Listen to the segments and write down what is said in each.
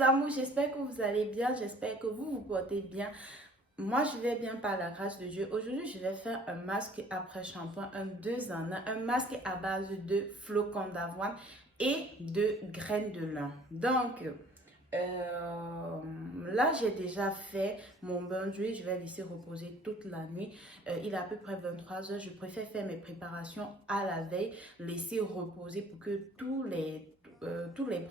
mes amours, j'espère que vous allez bien, j'espère que vous vous portez bien. Moi, je vais bien par la grâce de Dieu. Aujourd'hui, je vais faire un masque après shampoing, un 2 en 1, un masque à base de flocons d'avoine et de graines de lin. Donc, là, j'ai déjà fait mon bain d'huile. Je vais laisser reposer toute la nuit. Il est à peu près 23 heures. Je préfère faire mes préparations à la veille, laisser reposer pour que tous les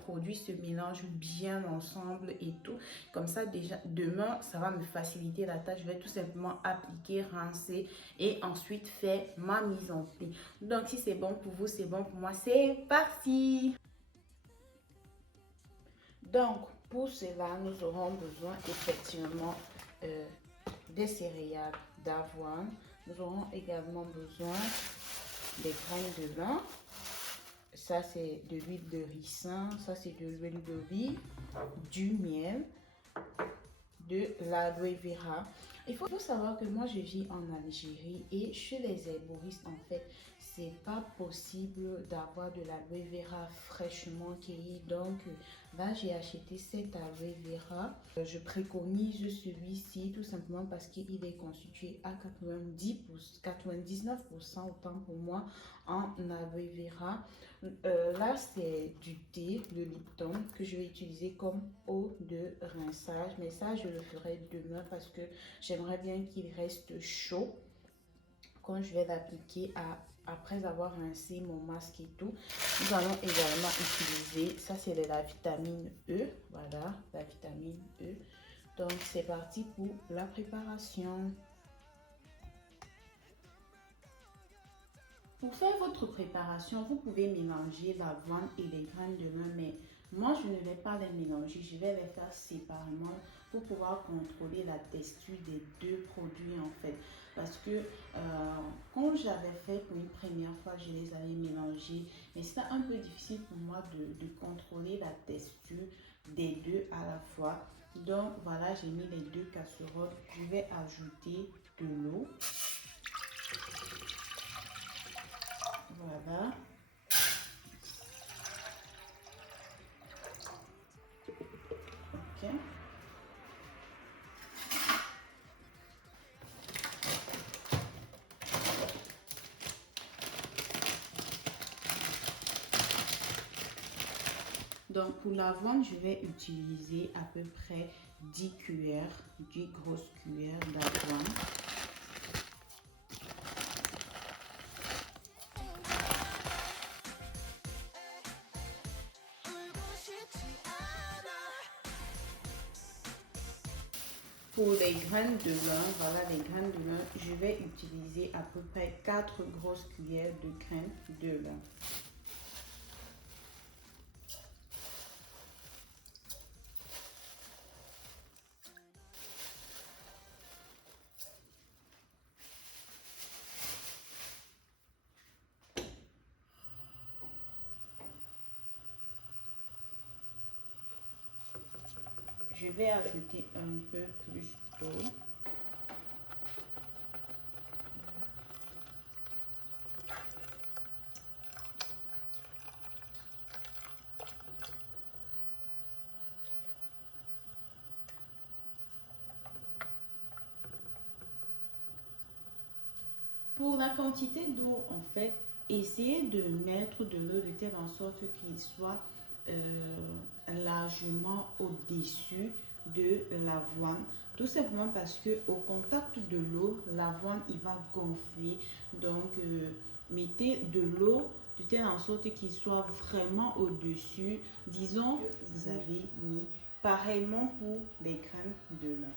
produits se mélangent bien ensemble et tout. Comme ça, déjà, demain, ça va me faciliter la tâche. Je vais tout simplement appliquer, rincer et ensuite faire ma mise en pli. Donc, si c'est bon pour vous, c'est bon pour moi. C'est parti! Donc, pour cela, nous aurons besoin effectivement des céréales d'avoine. Nous aurons également besoin des graines de lin. Ça, c'est de l'huile de ricin. Ça, c'est de l'huile d'olive, du miel, de l'aloe vera. Il faut savoir que moi, je vis en Algérie et chez les herboristes, en fait, c'est pas possible d'avoir de l'aloe vera fraîchement cueilli. Donc, là, j'ai acheté cet aloe vera. Je préconise celui-ci tout simplement parce qu'il est constitué à 99% autant pour moi en aloe vera. Là, c'est du thé, le Lipton, que je vais utiliser comme eau de rinçage. Mais ça, je le ferai demain parce que j'aimerais bien qu'il reste chaud quand je vais l'appliquer après avoir rincé mon masque et tout. Nous allons également utiliser, ça c'est la vitamine E, voilà, la vitamine E. Donc, c'est parti pour la préparation. Pour faire votre préparation, vous pouvez mélanger l'avoine et les graines de lin, mais moi, je ne vais pas les mélanger, je vais les faire séparément pour pouvoir contrôler la texture des deux produits en fait. Parce que quand j'avais fait pour une première fois, je les avais mélangés, mais c'était un peu difficile pour moi de contrôler la texture des deux à la fois. Donc voilà, j'ai mis les deux casseroles, je vais ajouter de l'eau. Voilà. Ok. Donc pour l'avoine, je vais utiliser à peu près 10 cuillères, 10 grosses cuillères d'avoine. Pour les graines de lin, voilà les graines de lin, je vais utiliser à peu près 4 grosses cuillères de graines de lin. Je vais ajouter un peu plus d'eau. Pour la quantité d'eau, en fait, essayez de mettre de l'eau de telle en sorte qu'il soit largement au-dessus de l'avoine. Tout simplement parce que au contact de l'eau, l'avoine il va gonfler. Donc, mettez de l'eau de telle en sorte qu'il soit vraiment au-dessus. Disons que vous avez mis pareillement pour les graines de lin.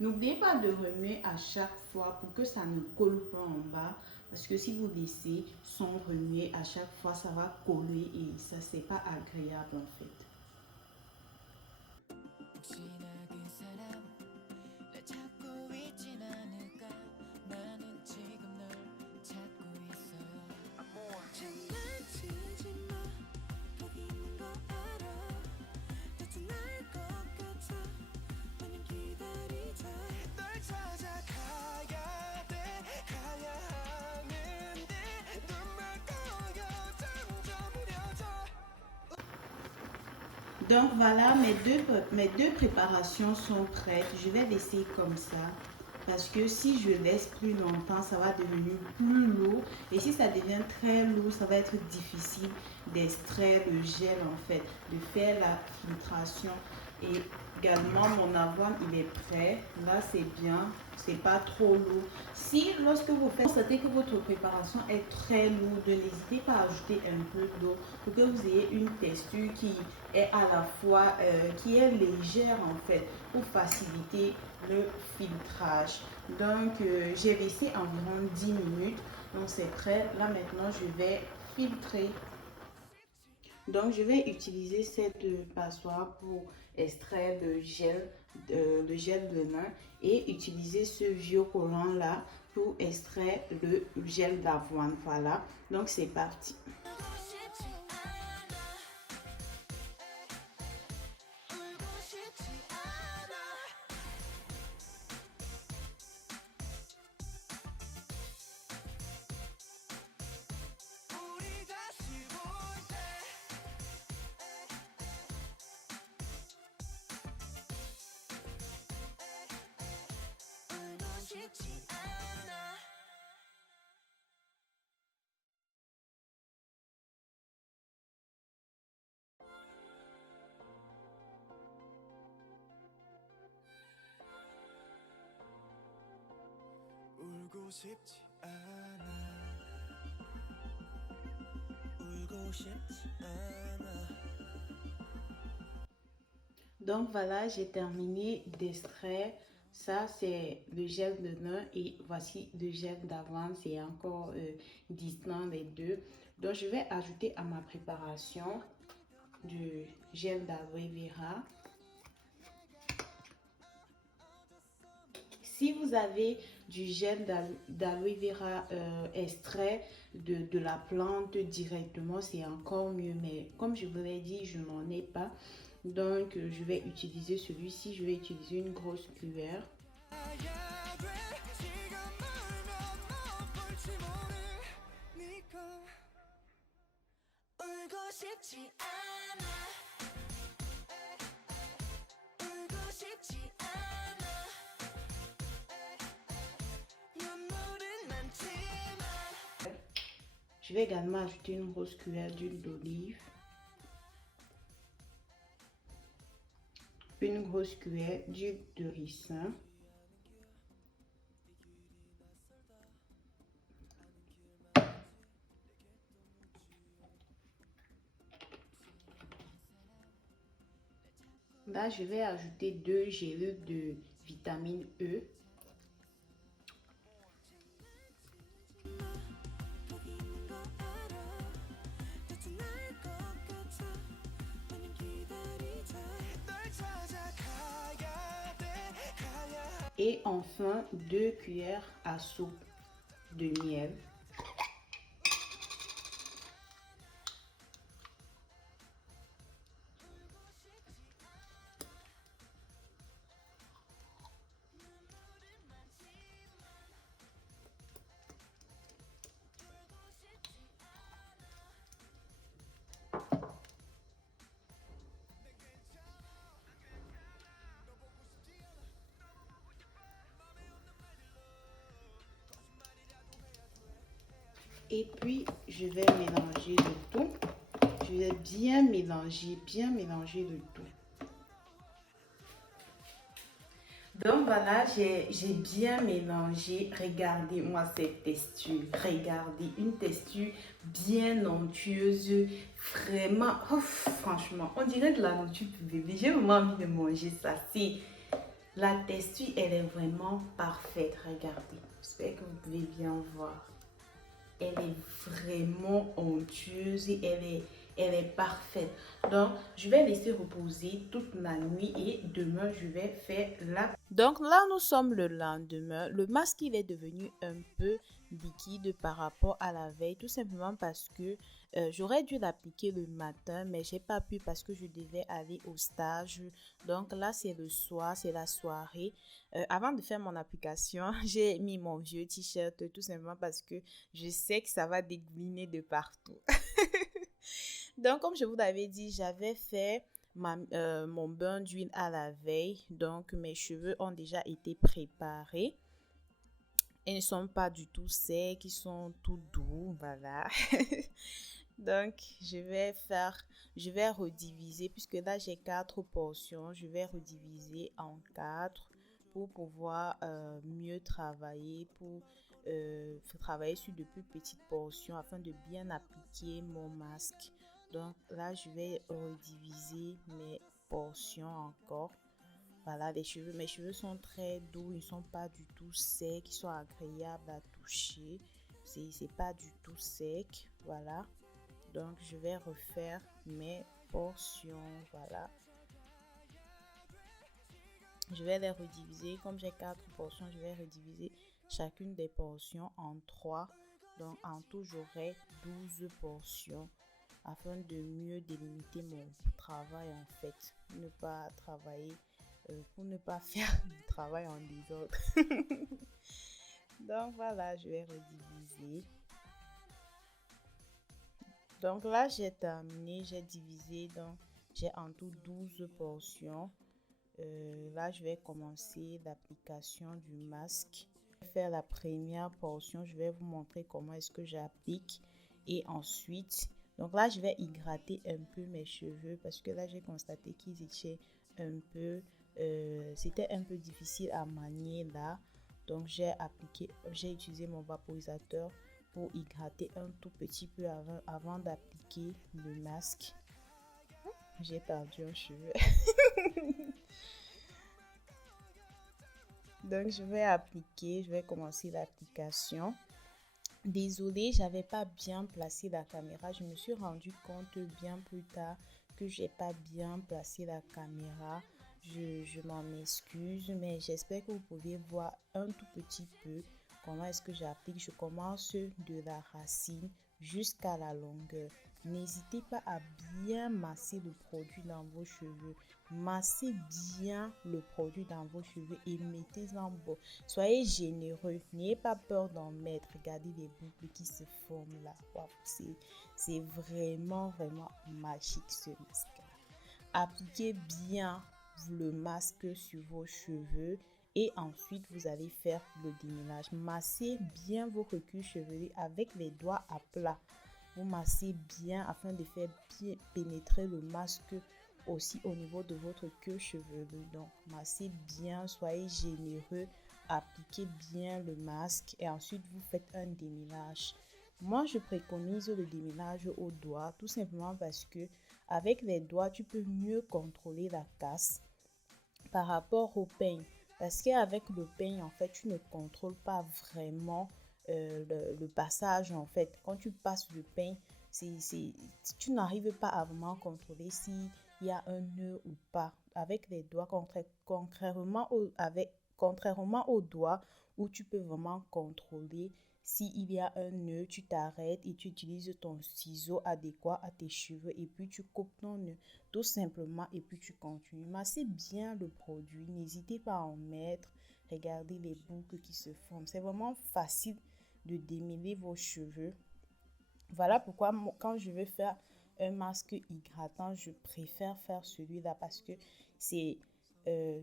N'oubliez pas de remuer à chaque fois pour que ça ne colle pas en bas. Parce que si vous laissez sans remuer à chaque fois, ça va coller et ça, c'est pas agréable en fait. Donc voilà, mes deux préparations sont prêtes. Je vais laisser comme ça. Parce que si je laisse plus longtemps, ça va devenir plus lourd. Et si ça devient très lourd, ça va être difficile d'extraire le gel en fait, de faire la filtration. Et également, mon avoine, il est prêt. Là, c'est bien. C'est pas trop lourd. Si, lorsque vous faites, constatez que votre préparation est très lourde, n'hésitez pas à ajouter un peu d'eau pour que vous ayez une texture qui est à la fois, qui est légère en fait, pour faciliter le filtrage. Donc, j'ai laissé environ 10 minutes. Donc, c'est prêt. Là, maintenant, je vais filtrer. Donc, je vais utiliser cette passoire pour extraire le gel de lin et utiliser ce vieux collant là pour extraire le gel d'avoine. Voilà, donc c'est parti. 울고 싶지 않아 울고 싶지 않아. Donc voilà, j'ai terminé d'extraire. Ça, c'est le gel de lin et voici le gel d'avoine. C'est encore distinct les deux. Donc, je vais ajouter à ma préparation du gel d'aloe vera. Si vous avez du gel d'aloe vera extrait de la plante directement, c'est encore mieux. Mais comme je vous l'ai dit, je n'en ai pas. Donc, je vais utiliser celui-ci. Je vais utiliser une grosse cuillère. Je vais également ajouter une grosse cuillère d'huile d'olive. Une grosse cuillère d'huile de ricin. Là, je vais ajouter 2 gélules de vitamine E. Et enfin, 2 cuillères à soupe de miel. Et puis, je vais mélanger le tout. Je vais bien mélanger le tout. Donc voilà, j'ai bien mélangé. Regardez-moi cette texture. Regardez, une texture bien onctueuse. Vraiment, oh, franchement, on dirait de la nourriture pour bébé. J'ai vraiment envie de manger ça. La texture, elle est vraiment parfaite. Regardez, j'espère que vous pouvez bien voir. Elle est vraiment onctueuse, Elle est parfaite. Donc, je vais laisser reposer toute la nuit et demain, je vais faire la... Donc là, nous sommes le lendemain. Le masque, il est devenu un peu liquide par rapport à la veille, tout simplement parce que j'aurais dû l'appliquer le matin, mais j'ai pas pu parce que je devais aller au stage. Donc là, c'est le soir, c'est la soirée. Avant de faire mon application, j'ai mis mon vieux t-shirt tout simplement parce que je sais que ça va dégouliner de partout. Donc, comme je vous l'avais dit, j'avais fait mon bain d'huile à la veille. Donc, mes cheveux ont déjà été préparés. Ils ne sont pas du tout secs, ils sont tout doux, voilà. Donc, je vais rediviser, puisque là j'ai 4 portions, je vais rediviser en 4 pour pouvoir mieux travailler, pour travailler sur de plus petites portions afin de bien appliquer mon masque. Donc là, je vais rediviser mes portions encore. Voilà, mes cheveux sont très doux, ils ne sont pas du tout secs, ils sont agréables à toucher. C'est pas du tout sec, voilà. Donc, je vais refaire mes portions, voilà. Je vais les rediviser, comme j'ai 4 portions, je vais rediviser chacune des portions en 3. Donc, en tout, j'aurai 12 portions afin de mieux délimiter mon travail en fait. Ne pas travailler, pour ne pas faire du travail en désordre. Donc, voilà, je vais rediviser. Donc là, j'ai terminé, j'ai divisé, donc j'ai en tout 12 portions. Là, je vais commencer l'application du masque. Je vais faire la première portion, je vais vous montrer comment est-ce que j'applique. Et ensuite, donc là, je vais hydrater un peu mes cheveux parce que là, j'ai constaté qu'ils étaient un peu, c'était un peu difficile à manier là. Donc, j'ai utilisé mon vaporisateur pour hydrater un tout petit peu avant d'appliquer le masque. J'ai perdu un cheveu. Donc, je vais commencer l'application. Désolée, j'avais pas bien placé la caméra. Je me suis rendu compte bien plus tard que j'ai pas bien placé la caméra. Je m'en excuse, mais j'espère que vous pouvez voir un tout petit peu comment est-ce que j'applique. Je commence de la racine jusqu'à la longueur. N'hésitez pas à bien masser le produit dans vos cheveux. Massez bien le produit dans vos cheveux et mettez-en beau. Soyez généreux, n'ayez pas peur d'en mettre. Regardez les boucles qui se forment là. Wow, c'est vraiment, vraiment magique ce masque. Appliquez bien le masque sur vos cheveux et ensuite vous allez faire le démêlage. Massez bien vos reculs chevelus avec les doigts à plat. Vous massez bien afin de faire bien pénétrer le masque aussi au niveau de votre queue chevelue. Donc, massez bien, soyez généreux, appliquez bien le masque et ensuite vous faites un démêlage. Moi, je préconise le démêlage aux doigts tout simplement parce que avec les doigts, tu peux mieux contrôler la casse par rapport au peigne. Parce qu'avec le peigne, en fait, tu ne contrôles pas vraiment le passage. En fait, quand tu passes le peigne, tu n'arrives pas à vraiment contrôler s'il y a un nœud ou pas. Avec les doigts, contrairement aux doigts où tu peux vraiment contrôler s'il y a un nœud, tu t'arrêtes et tu utilises ton ciseau adéquat à tes cheveux et puis tu coupes ton nœud tout simplement et puis tu continues. Massez bien le produit, n'hésitez pas à en mettre. Regardez les boucles qui se forment. C'est vraiment facile de démêler vos cheveux. Voilà pourquoi quand je veux faire un masque hydratant, je préfère faire celui-là parce que c'est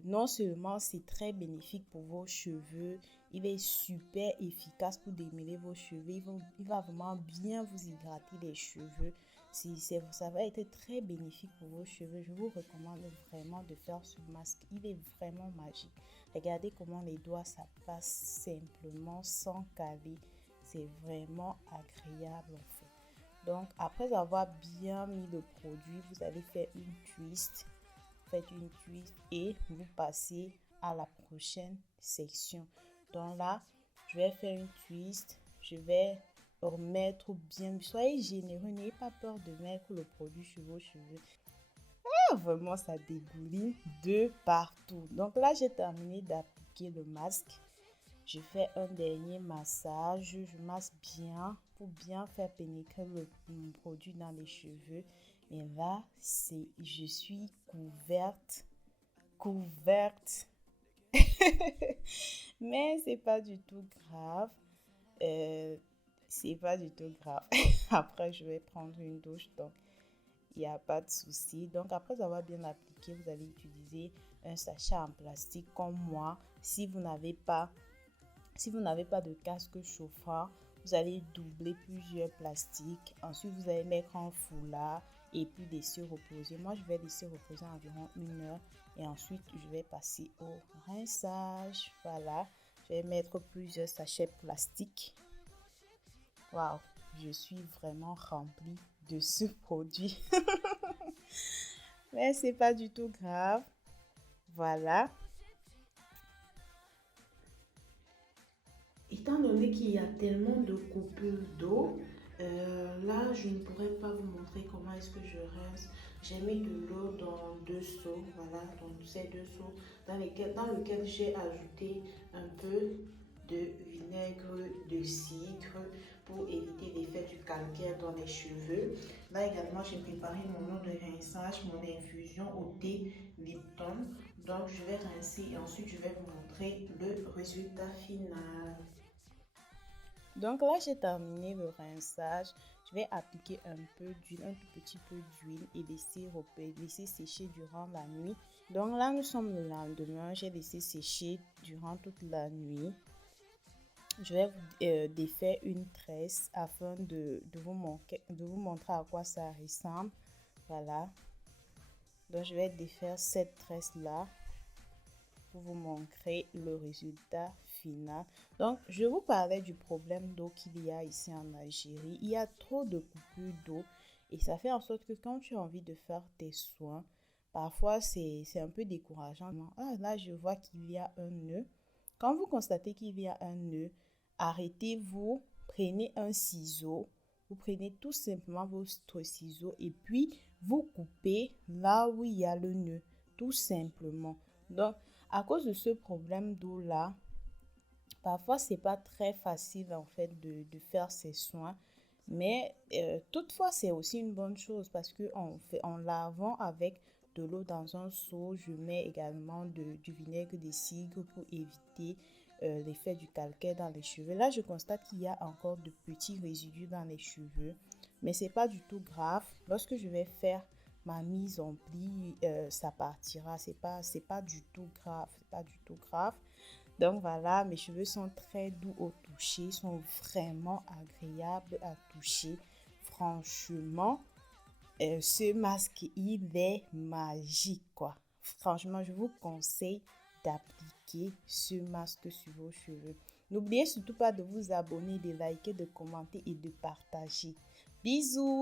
non seulement c'est très bénéfique pour vos cheveux, il est super efficace pour démêler vos cheveux. Il va vraiment bien vous hydrater les cheveux. Ça va être très bénéfique pour vos cheveux. Je vous recommande vraiment de faire ce masque. Il est vraiment magique. Regardez comment les doigts, ça passe simplement sans caler. C'est vraiment agréable en fait. Donc, après avoir bien mis le produit, vous allez faire une twist. Faites une twist et vous passez à la prochaine section. Donc là, je vais faire une twist. Je vais mettre bien. Soyez généreux, n'ayez pas peur de mettre le produit sur vos cheveux. Vraiment, ça dégouline de partout. Donc là, j'ai terminé d'appliquer le masque. Je fais un dernier massage. Je masse bien pour bien faire pénétrer le produit dans les cheveux. Et là, je suis couverte. Mais c'est pas du tout grave. Euh, c'est pas du tout grave. Après, je vais prendre une douche. Donc, il n'y a pas de souci. Donc, après avoir bien appliqué, vous allez utiliser un sachet en plastique comme moi. Si vous n'avez pas de casque chauffant, vous allez doubler plusieurs plastiques. Ensuite, vous allez mettre un foulard et puis laisser reposer. Moi, je vais laisser reposer environ 1 heure et ensuite, je vais passer au rinçage. Voilà, je vais mettre plusieurs sachets plastiques. Waouh, je suis vraiment remplie de ce produit. Mais c'est pas du tout grave. Voilà. Étant donné qu'il y a tellement de coupures d'eau, là, je ne pourrais pas vous montrer comment est-ce que je rince. J'ai mis de l'eau dans 2 seaux, voilà, dans ces 2 seaux, dans lequel j'ai ajouté un peu de vinaigre de cidre pour éviter l'effet du calcaire dans les cheveux. Là également, j'ai préparé mon eau de rinçage, mon infusion au thé Lipton. Donc, je vais rincer et ensuite, je vais vous montrer le résultat final. Donc là, j'ai terminé le rinçage. Je vais appliquer un peu d'huile, un tout petit peu d'huile et laisser sécher durant la nuit. Donc là, nous sommes le lendemain. J'ai laissé sécher durant toute la nuit. Je vais vous défaire une tresse afin de vous montrer à quoi ça ressemble. Voilà. Donc, je vais défaire cette tresse-là pour vous montrer le résultat final. Donc, je vous parlais du problème d'eau qu'il y a ici en Algérie. Il y a trop de coupures d'eau et ça fait en sorte que quand tu as envie de faire tes soins, parfois c'est un peu décourageant. Ah, là, je vois qu'il y a un nœud. Quand vous constatez qu'il y a un nœud, arrêtez-vous, prenez un ciseau. Vous prenez tout simplement votre ciseau et puis vous coupez là où il y a le nœud, tout simplement. Donc, à cause de ce problème d'eau-là, parfois, c'est pas très facile en fait de faire ces soins. Mais toutefois, c'est aussi une bonne chose parce que en lavant avec de l'eau dans un seau, je mets également du vinaigre de cidre pour éviter l'effet du calcaire dans les cheveux. Là, je constate qu'il y a encore de petits résidus dans les cheveux, mais c'est pas du tout grave. Lorsque je vais faire ma mise en pli, ça partira. C'est pas du tout grave. C'est pas du tout grave. Donc voilà, mes cheveux sont très doux au toucher, sont vraiment agréables à toucher. Franchement, ce masque, il est magique, quoi. Franchement, je vous conseille d'appliquer ce masque sur vos cheveux. N'oubliez surtout pas de vous abonner, de liker, de commenter et de partager. Bisous!